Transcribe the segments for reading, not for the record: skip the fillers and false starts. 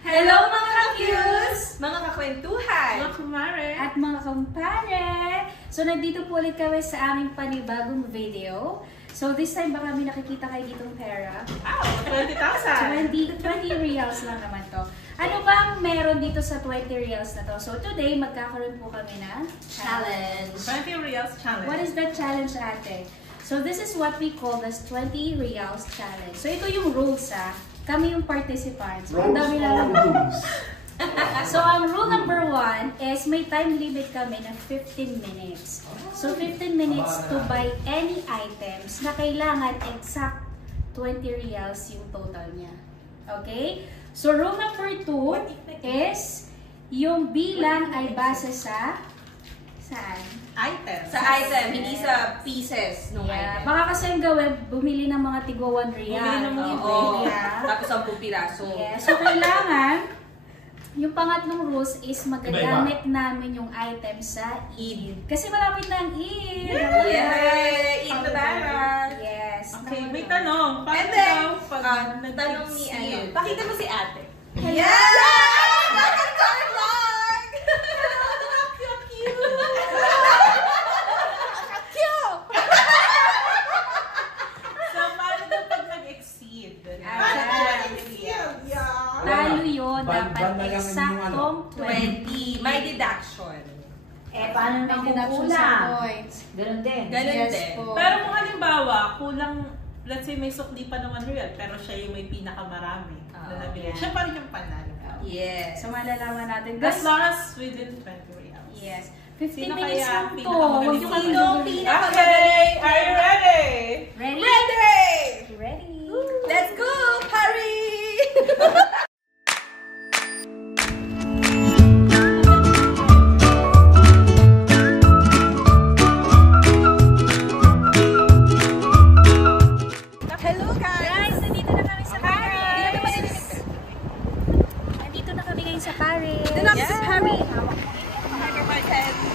Hello mga ka-cutes! Mga kakwentuhan! Mga kumare! At mga kumpare! So nandito po ulit kami sa aming panibagong video. So this time baka may nakikita kayo ditong pera. Wow! 20,000! 20 reals lang naman to. Ano bang meron dito sa 20 reals na to? So today magkakaroon po kami ng challenge. 20 reals challenge. What is that challenge, ate? So this is what we call as 20 reals challenge. So ito yung rules Kami yung participants. Ang dami lang. So ang rule number 1 is may time limit kami na 15 minutes. So 15 minutes to buy any items na kailangan exact 20 reals yung total niya. Okay? So rule number 2 is yung bilang ay base sa saan? Item. Sa item, hindi sa pieces ng item. Baka kasi ang gawin, bumili ng mga tigwa 1 real. Bumili ng mga Tapos 10 piraso. Yeah. So kailangan, yung pangatlong rules is magagamit namin yung item sa Eid. Kasi malapit na ang Eid. Yay! Eid na darat. Yes. Okay, may tanong. And Paano then, daw pag tanong ni nag-exceed? pakita mo si ate. Hello. Yeah! Welcome to our vlog! So, paano daw pag nag-exceed? Talo yun. Dapat eksaktong 20. May deduction. Paano may deduction sa points? Ganun din. Ganun Yes din. po. Pero kung halimbawa, kulang, let's say may sukli pa naman real, pero siya yung may pinakamarami na nabili. Siya pa rin yung panalo. Yes. So malalaman natin. As long as within 20 reals. Yes. 15 Sino minutes kaya lang ang to. pinakamagaling? Huwag Sino yung pinakamagaling? Okay! Are you ready? Ready? Ready! Ready. Let's go, Harry! Hello guys! Nandito na kami sa Paris. Nandito na kami ngayon sa Paris. Dito na kami sa Paris.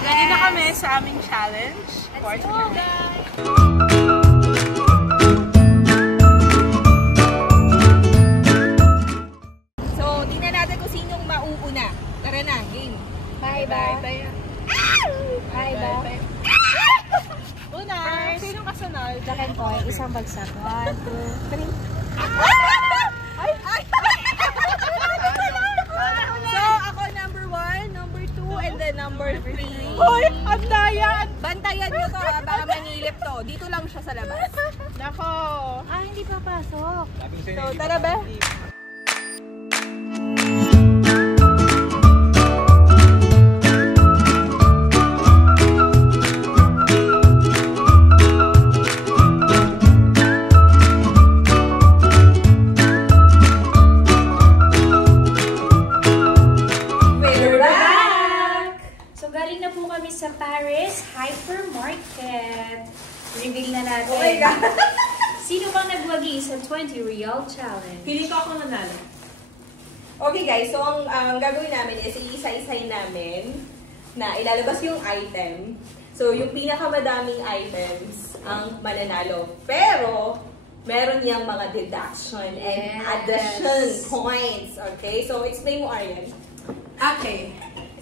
Ready na kami sa aming challenge. Let's go, guys! So, tingnan natin kung sinong mauuna. Tara na, game. Bye, bye. Bye, bye. Una, sinong kasunod? Jack and Koy, isang bagsak. 1, 2, 3. So, ako number 1, number 2, and then number 3. Hoy! Ang daya! Bantayan nyo to baka manilip to. Dito lang siya sa labas. Nako! Hindi papasok. So, tara ba? Galing na po kami sa Paris Hypermarket. Reveal na natin. Oh my God! Sino bang nagwagi sa 20 real challenge? Feeling ko ako nanalo. Okay guys, so ang gagawin namin is iisa-isahin namin na ilalabas yung item. So yung pinakamadaming items ang mananalo. Pero meron niyang mga deduction and addition points. Okay? So explain mo, Arian. Okay.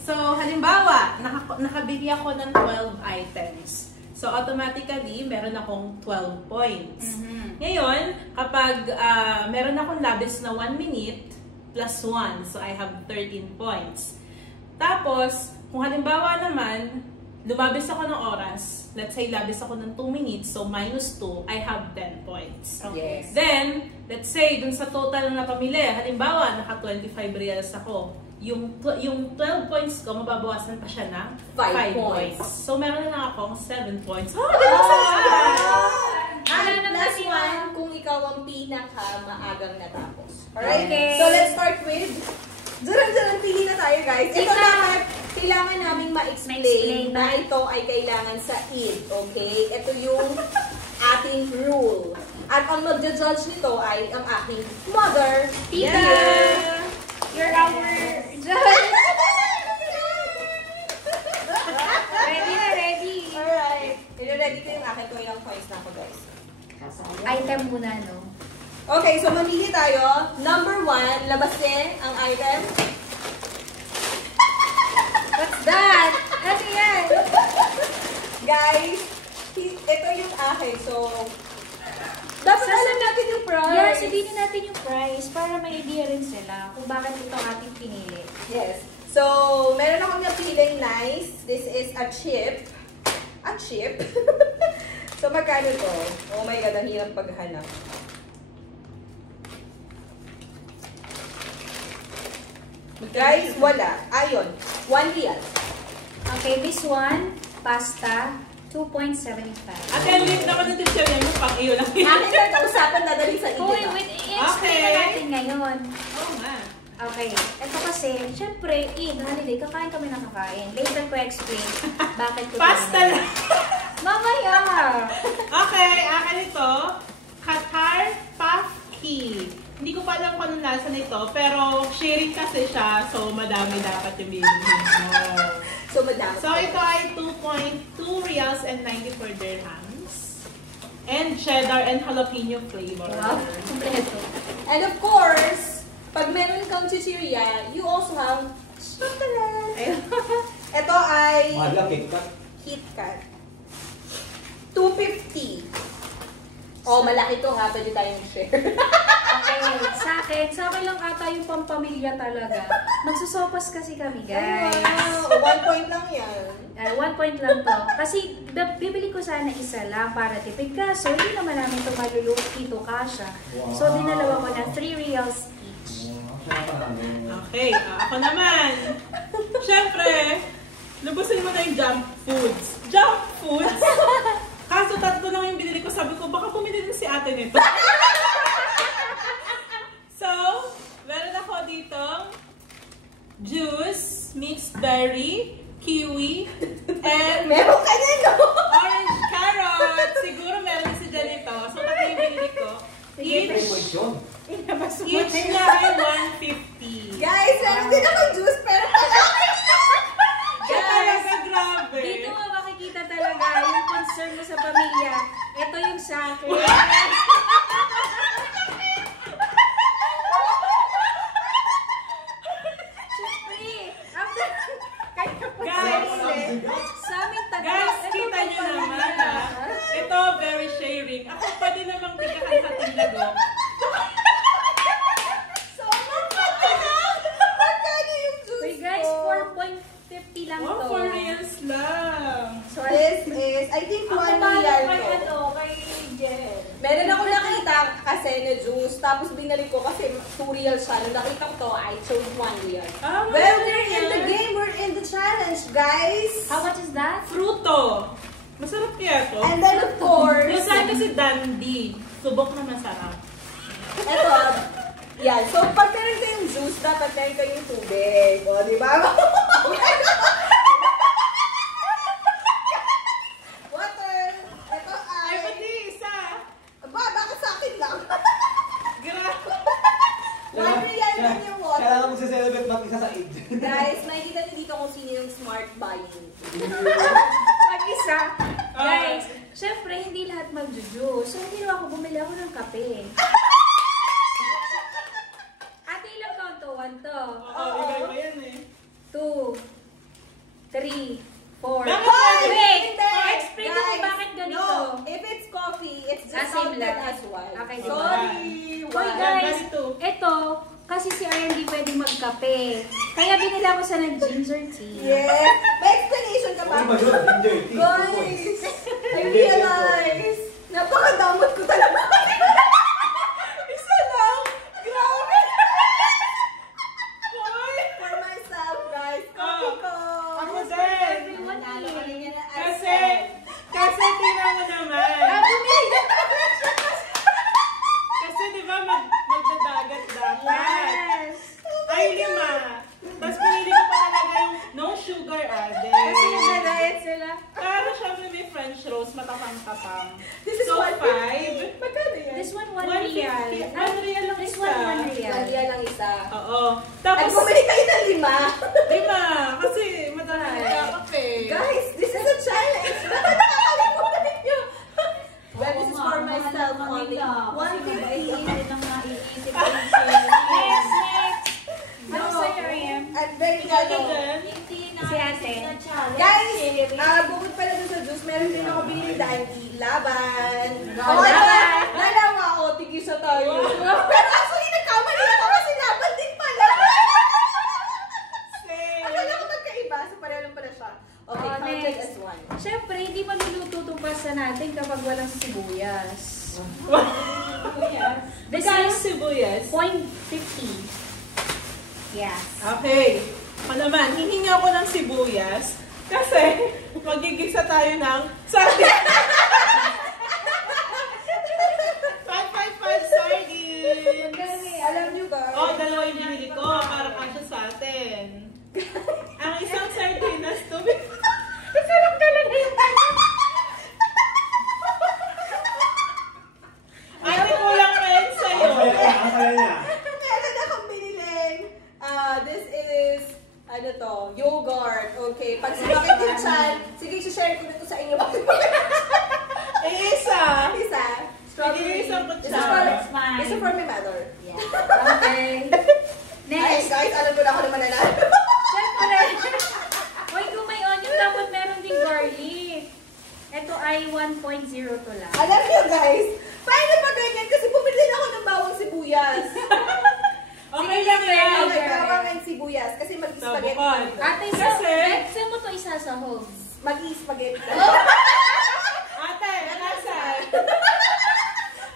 So, halimbawa, nakabili ako ng 12 items. So, automatically, meron akong 12 points. Ngayon, kapag meron akong labis na 1 minute plus 1, so I have 13 points. Tapos, kung halimbawa naman, lumabis ako ng oras, let's say labis ako ng 2 minutes, so minus 2, I have 10 points. Yes. Then, let's say, dun sa total na pamili, halimbawa, naka 25 reals ako. Yung 12 points ko, mababawasan pa siya ng 5 points. So, meron na akong 7 points. Oh, Last one, kung ikaw ang pinaka-maagang natapos. Alright? Okay. So, let's start with Duran-duran, pili na tayo guys. Ito dapat kailangan naming ma-explain na ito ay kailangan sa Eid. Okay? Ito yung ating rule. At ang magja-judge nito ay ang aking mother, Tita! Yeah. You're our judge! Ready na, ready! Alright. I-ready ko yung akin kung ilang points na ako guys. Item muna, no? Okay, so mamili tayo. Number 1, labasin ang item? What's that? Ano yan? Guys, ito yung akin. So, dapat alam natin yung price. Yeah, sabihin natin yung price para may idea rin sila kung bakit ito ating pinili. Yes. So, meron akong napiling nice. This is a chip. A chip? So, magkano to? Oh my God, ang hirap paghanap. Guys, wala. Ayun. 1 real. Okay, this one, pasta, 2.75. Ate, ang liit naman ng teacher yan mo, pang iyo lang. Akin na usapan dadalhin sa Hoy, inyo. wait, i-explain na natin ngayon. Oo nga. Okay, ito kasi, syempre, holiday, kakain kami ng kakain. Later ko explain bakit ko Pasta pinili. lang. Mamaya! Okay, akin ito, Qatar Pafki. Hindi ko pa alam kung anong lasa nito, pero sharing kasi siya, so madami dapat yung bibilihin mo. So, madami. So ito ay 2.2 reals and 94 dirhams. And cheddar and jalapeno flavor. Wow, kompleto. And of course, pag meron kang chichirya, you also have chocolate. Ito ay Mahal lang, KitKat. KitKat. 250. Oh, malaki to ha. Pwede tayong share. Okay, sa akin lang ata yung pampamilya talaga. Magsusopas kasi kami, guys. Wow, 1 point lang yan. 1 point lang to. Kasi bibili ko sana isa lang para tipid ka. So, hindi naman namin ito maluluto dito kasha. So, dinalawa ko na 3 reals each. Okay, ako naman. Siyempre, lubusin mo na yung junk foods. Junk foods? Kaso tatlo lang yung binili ko. Sabi ko, baka bumili din si ate nito. So, meron ako dito juice, mixed berry, kiwi, and Meron ka na, no? orange carrot. Siguro meron si Janito. So, tatlo yung binili ko. Each na ay 150. Guys, meron din ako juice, pero malaki. Kaya talaga grabe. Dito mo makikita talaga yung concern mo sa pamilya. Ito yung sa akin. Siyempre, after, kahit kapag Guys, sa amin taga. Guys, kita nyo naman ha. Ito, very sharing. Ako pwede namang tigakahating lagok. So, magkano yung juice Wait guys, ko? 4.50 lang Oh, to. 4 reals lang. So, this is, I think, 1 real to. Kay Jen. Meron ako nakita kasi na juice, tapos binalik ko kasi 2 real siya. Nung nakita ko to, I chose 1 real. Ah, Well, we're in the game, we're in the challenge, guys. How much is that? Fruto. Masarap kaya to. And then, of course, Yung sa'yo kasi dandy. Subok na masarap. eto, yan. So, pag meron kayong juice, dapat meron kayong tubig. O, di ba? Water. Ito Ay, ay... pati isa. Ba, bakit sa akin lang? Grabe. 1 real din yung water. Kailangan mo celebrate mag-isa sa age. Guys, makikita niyo dito kung sino yung smart buying. Mag-isa. Guys, syempre, hindi lahat mag-juju. So, hindi naman ako bumili ako ng kape. Ate, ilang count to? 1 to. Oo, ibay pa yan eh. 2, 3, 4. Bakit? Wait! Hindi. Explain mo kung bakit ganito. No, if it's coffee, it's just Same counted lang. as one. Okay, Sorry. Hoy one. guys, ganito. ito, kasi si Aryan hindi pwedeng magkape. Kaya binila ko sa ng ginger tea. Yes. May explanation ka ba? Ano ba yun? Ginger tea. 2 Guys, points. I realize, napakadamot ko talaga. Isa lang. Grabe. Hoy! For myself, guys. Coffee ko. Ako din. Everyone Nanalo ka rin yan. Kasi tingnan mo naman. bumili na Kasi di ba magdadagat dapat. Yes. Ay, 5. Tapos pinili ko pa talaga yung no sugar added. Kasi nag-diet sila. Pero syempre may French roast, matapang-tapang. This is So, 150. 5. Magkano yan? This one, 1 150. real. 1 real lang This isa. one, 1 real. Malia lang isa. Oo. At Tapos, bumili kayo ng 5. 5. Kasi madami nagkakape. Guys, this is a challenge. Bakit nakakalimutan niyo? Well, this is for myself only. 150. Next, next. No, very ano. Si ate. Guys, bukod pala dun sa juice, meron din ako binili dahil laban. Laban. Dalawa ako, tigisa tayo. Pero actually, nagkamali ako kasi laban din pala. Akala ko magkaiba, so pareho lang pala siya. Okay, Oh, counted next. as one. Siyempre, hindi maluluto itong pasta natin kapag walang sibuyas. This Magkano is sibuyas? 0.50. Yes. Okay. Ako naman, hihinga ko ng sibuyas kasi magigisa tayo ng sardines. 555 sardines. Alam nyo guys. Oh, dalawa yung binili ko para kasya sa atin. Ang isang sardinas to. Sarap talaga yung Ate, kulang pa yan sa'yo. Ang saya niya. Meron akong biniling. This is, ano to, yogurt. Okay, pag sumakit yung chan, sige, share ko na to sa inyo. Isa. Isa. Sige, isang This is kutsara. It's fine. This is for my mother. Okay. Ay, Next. guys, alam ko na ako naman nanalo. Siyempre. Uy, kung may onion, dapat meron ding garlic. Ito ay 1.02 lang. Alam niyo guys, paano pa ganyan? Kasi bumili na ako ng bawang sibuyas. Okay lang yan. Okay, bawang and sibuyas. Kasi mag-spaghetti. Sabukon. Ate, Kasi- saan mo to isasahog? Mag-spaghetti. Ate, nalasan.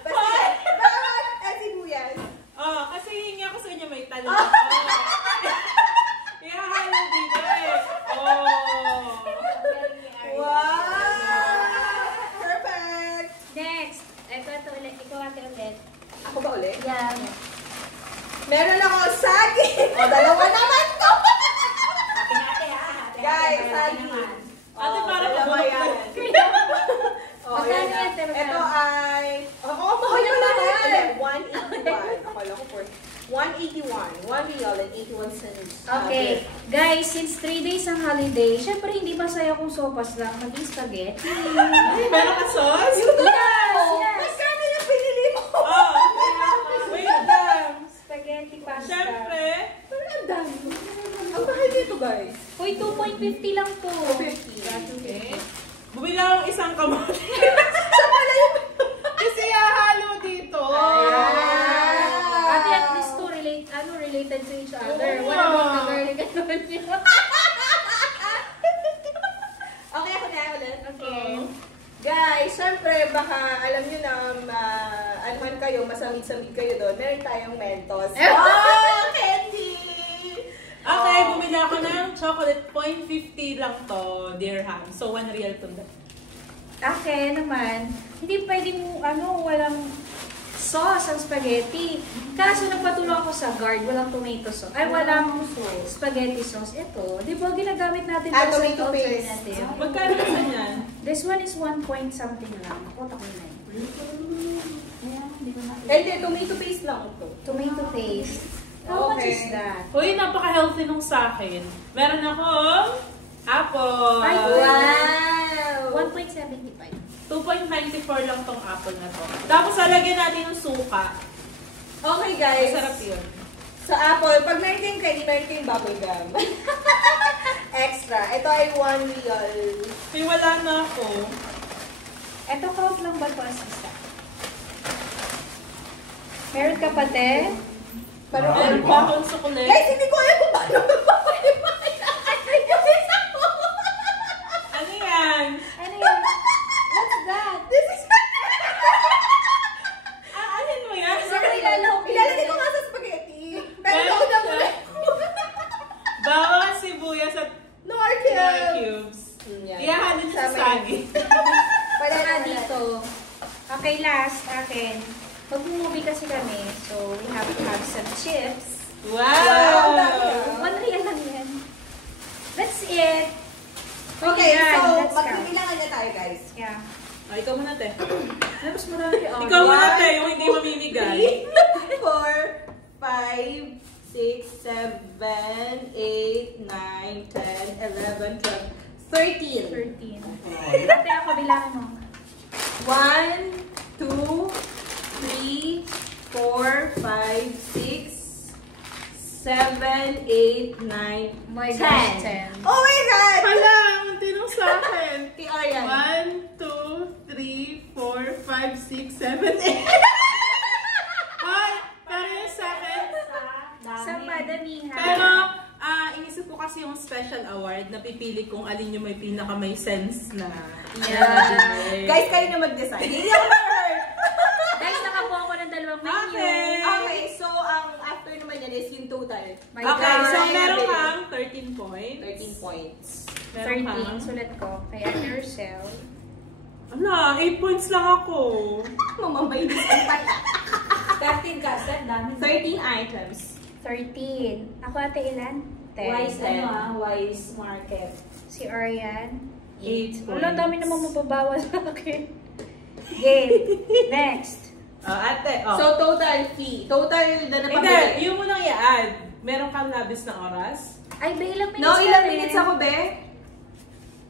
Basta, bawang at sibuyas. Oh, kasi hihingi ako sa inyo may talong. Oh. Ihahalo dito eh. Oh. Wow! Perfect! Next. Ito ulit. Ikaw ate ulit. Ako ba ulit? Yan. Meron ako saging! O, dalawa naman to! Guys, saging. Ate, para dalawa mabulok yan. Magkano yan, pero Ito magkano? ay... mahal Mahal pala pala. yan. 181. Akala ko for 181. 1 real and 81 cents. Okay. Guys, since 3 days ang holiday, syempre hindi masaya kung sopas lang. Mag-spaghetti. Ay, meron ka sauce? Yes! Yes! Magkano yung pinili mo? Oh, wait lang. Spaghetti pasta. Siyempre, Pero ang dami. Ang mahal dito, guys. Uy, 2.50 lang to. 250. okay. Bumili akong isang kamote. Saan pala yung... Kasi hahalo dito. Ate, at least to related to each other. Oo. Wala bang na-garlic at onion? Okay, ako na ulit. Okay. Guys, syempre, baka alam nyo na, ano man kayo, masamid-samid kayo doon, meron tayong Mentos. Oh, candy! Okay, bumili ako ng chocolate. 0.50 lang to, dirham. So, 1 real to that. Okay naman. Hindi pwedeng, walang sauce ang spaghetti. Kaso nagpatulong ako sa guard, walang tomato sauce. Ay, walang spaghetti sauce. Ito, di ba ginagamit natin as an tomato paste. alternative? Magkano sa yan? This one is 1 point something lang. Nakota ko na yun. Ayan, hindi ko nakita. And then, tomato paste lang ito. Tomato paste. How much Okay. is that? Uy, napaka-healthy nung sa akin. Meron akong apple. Ay, Wow! 1.75. 2.94 lang tong apple na to. Tapos, lalagyan natin ng suka. Okay, guys. Masarap yun. Sa Apple, pag meron kayong candy, meron kayong bubble gum. Extra. Ito ay 1 real. May wala na ako. Ito, count lang ba ito as isa? Meron ka pa, te? Pero Meron pa akong sukulit. guys, hindi ko alam kung paano Ano yan? Ano yan? What's that? This is... Anin mo yan? Ilalagay ko nga sa spaghetti. Pero ako na muna. Bawang sibuyas at Nor nor cubes. cubes. Yan. Iyahanin sa Sama saging. Para Saka na dito. Okay, last akin. Mag-movie kasi kami, so we have to have some chips. Wow! 1 real lang yan. That's it. Okay, yan, so let's count. magbibilangan na tayo, guys. Yeah. Oh, ikaw muna, te. Ay, mas marami. Oh, Ikaw muna, One, te. Yung hindi mamimigay. 4, 5, 6, 7, 8, 9, 10, 11, 12, 13. 13. Ate, ako bilangan mo. 1, 2, 3, 4, 5, 6, 7, 8, 9, My 10. gosh, 10. Oh my God! Hala, ang tinong sa akin. Kay Arian. 1, 2, 3, 4, 5, 6, 7, 8. Ay, pero yung sa akin. Sa madamihan. Pero, inisip ko kasi yung special award na pipili kung alin yung may pinaka may sense na. Yeah. Guys, kayo na mag-decide. Hindi ako ma-hurt. Guys, nakakuha ko ng 2 menu. Okay, so ang after naman yan is yung total. My Okay, God. so meron kang 13 points. 13 points. Meron kang. 13. Sulat ko. Kaya yourself. Ala, 8 points lang ako. Mamamay ang pala. 13 ka, set dami. 13 items. 13. Ako ate ilan? 10. Wise, wise market. Si Arian. 8 points. Wala, dami namang mababawas sa akin. Game. Next. Ate, oh. So, total fee. Total na Hindi, napabili. yung mo lang i-add. Meron kang labis na oras. Ay, ba ilang minutes No, ilang kami? minutes ako, be?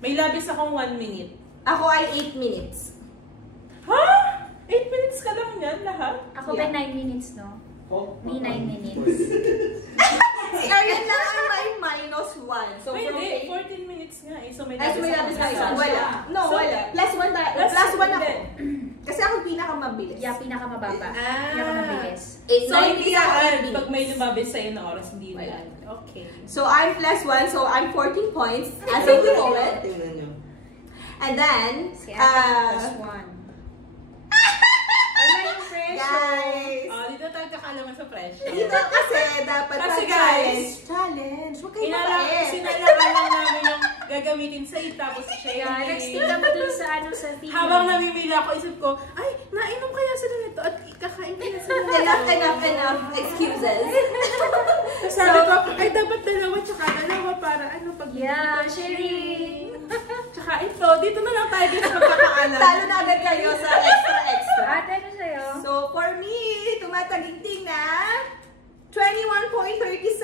May labis akong 1 minute. Ako ay 8 minutes. Ha? 8 minutes ka lang yan lahat? Ako ba 9 minutes, no? May 9 minutes. Si Arian lang ang may minus 1. So, Wait, from hindi. 8 14 minutes nga eh. So may Ay, so may labis na isa. Wala. No, So, wala. Plus 1 ako. Kasi ako pinakamabilis. Yeah, pinakamababa. Ah. Pinakamabilis. So, hindi Nine na-add. minutes. Pag may lumabis sa'yo na oras, hindi Wala. na. Okay. So, I'm plus 1. So, I'm 14 points as of the moment. Tingnan nyo. And then, Si ate plus 1. Ano yung pressure? guys, Dito tayo kakalaman sa pressure. dito kasi dapat Kasi challenge. guys, Challenge. Huwag kayo mabait. Sinalaman namin yung gagamitin sa'yo tapos siya Yeah, nag-stick kami dun sa sa TV. Habang namimili ako, isip ko, ay, nainom kaya sila nito at kakain kaya sila nito. Enough excuses. Tapos sabi ko, ay, dapat dalawa para ano, pag Yeah, sharing. Tsaka ito, dito na lang tayo dito magkakaalam. Talo na agad kayo sa extra. Ate, ano sa'yo? So, for me, tumataginting na 21.37.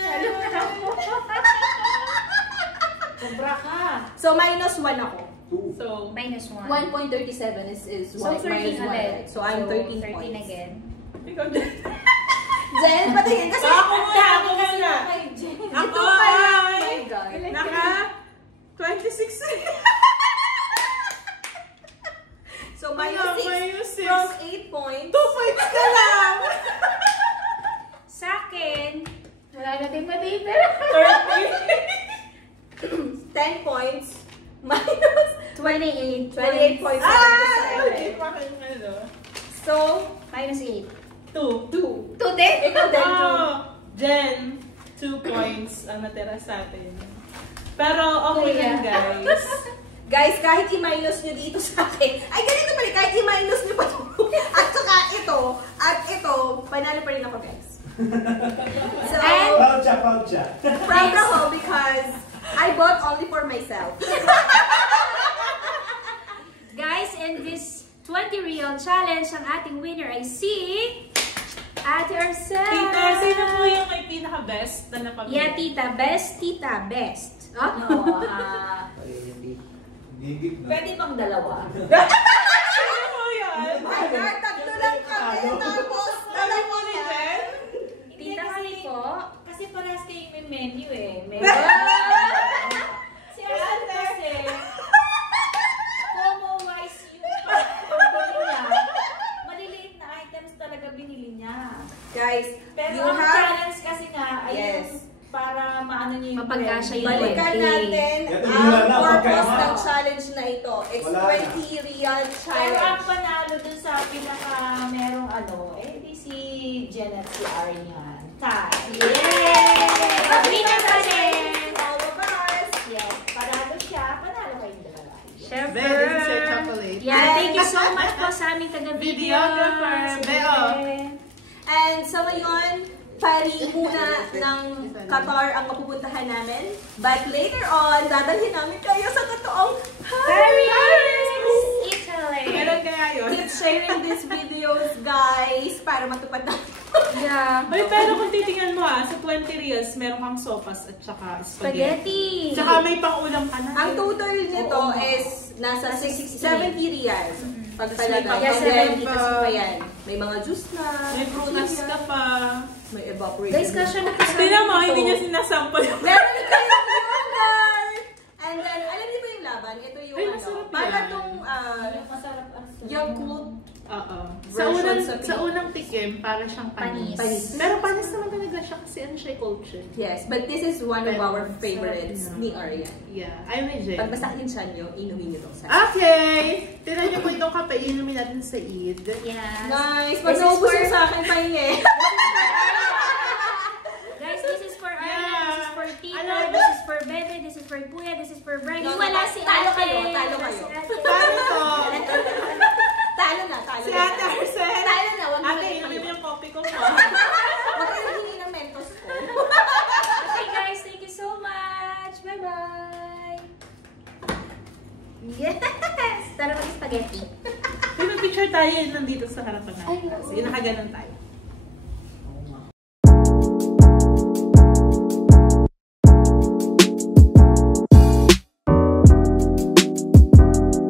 Talo na ako. Sobra ka. So, minus 1 ako. So, Minus 1. 1.37 is So, 13 minus 1. ulit. So, I'm 13 13 points. again. ikaw din. Jen, patingin kasi. Ako muna. Kay Jen. Ako Oh ay my God. naka 26. So, minus 6 minus 6. from 8 points. 2 points na lang. Sa akin, wala nating matitira. 10 points. Minus 28. 28.7. Hindi pa kayo ano. So, Minus 8. 2. 2. 2 din? Ikaw din, 2. Jen, 2 points ang natira sa atin. Pero okay Kuya. yan, guys. Guys, kahit i-minus nyo dito sa akin, ay ganito pala, kahit i-minus nyo pa ito, at ito, panalo pa rin ako, guys. So, Proud siya. proud ako because I bought only for myself. Guys, in this 20 Real Challenge, ang ating winner ay si Ate Arcel. Tita, sino po yung may pinaka-best na napamili? Yeah, tita. Best, tita. Best. Oh? No, Gigit na. pwede pang dalawa. Sino po yun? My God, tatlo lang kami, tapos dalawa ni na. Jen? Tita kami po. Kasi parehas kayong may menu eh. May si Ate. Arsen kasi, Como-wise yung pagbili niya, maliliit na items talaga binili niya. Guys, Pero you ang have, challenge kasi nga ay Yes. yung para maano niyo yung Mapagkasya yung brand. balikan natin Ito, ang wala na, purpose pagkama. ng challenge na ito. It's Wala na. 20 Real Pero ang Challenge. panalo dun sa pinaka merong ano, di si Jen at si Arian. Tie. Yay! Winner pa rin! All of us. Yes, panalo siya, panalo kayong dalawa. Syempre. Very sincere chocolate. Yeah, thank you so much po sa aming taga-video. Videographer, Beo. And so ngayon, pari muna ng Qatar ang mapupuntahan namin. But later on, dadalhin namin kayo sa totoong Paris! Italy! Meron kaya yun? Keep sharing these videos, guys, para matupad natin. Yeah. Ay, pero kung titingnan mo sa 20 reals, meron kang sopas at saka spaghetti. Spaghetti! Tsaka may pang-ulam ka na. Ang total nito is nasa 70 reals. Pag Tas talaga, may Yes, then, pa. ayan, may mga juice na. May prutas ka pa. May evaporated. Guys, kasya na kasama Tingnan mo, ito. hindi niya sinasample. Meron kayong yogurt! And then, alam niyo ba yung laban? Ito yung Ay, masarap para yan. tong Masarap ang Yakult. Oo. Version Sa sa unang tikim, para siyang panis. Panis. Pero panis naman talaga siya kasi ano siya, cold siya. Yes, but this is one of Pero, our favorites sarap ni Arya. Yeah, I'm legit. Pag masakit siya nyo, inumin nyo itong sa. Okay! Tinan niyo po itong kape, inumin natin sa Eid. Yes. Nice! This Pag is naubos for- yung sa akin, pahingi. Guys, this is for Arya, Yeah. this is for Tita, I love this is for Bebe, this is for Kuya, this is for Brian. No, Wala si Ate. talo kayo, talo Wala kayo. si Ate. Paano to? Talo na, talo Si na. Ate Arcel! Talo na, wag mo Ate, na inumin mo yung coffee ko pa. Wag kayo hingi ng mentos ko. Okay guys, thank you so much. Bye-bye. Yes! Tara mag-spaghetti. May picture tayo nandito sa harapan natin. Ay, oo. Sige, nakaganon tayo.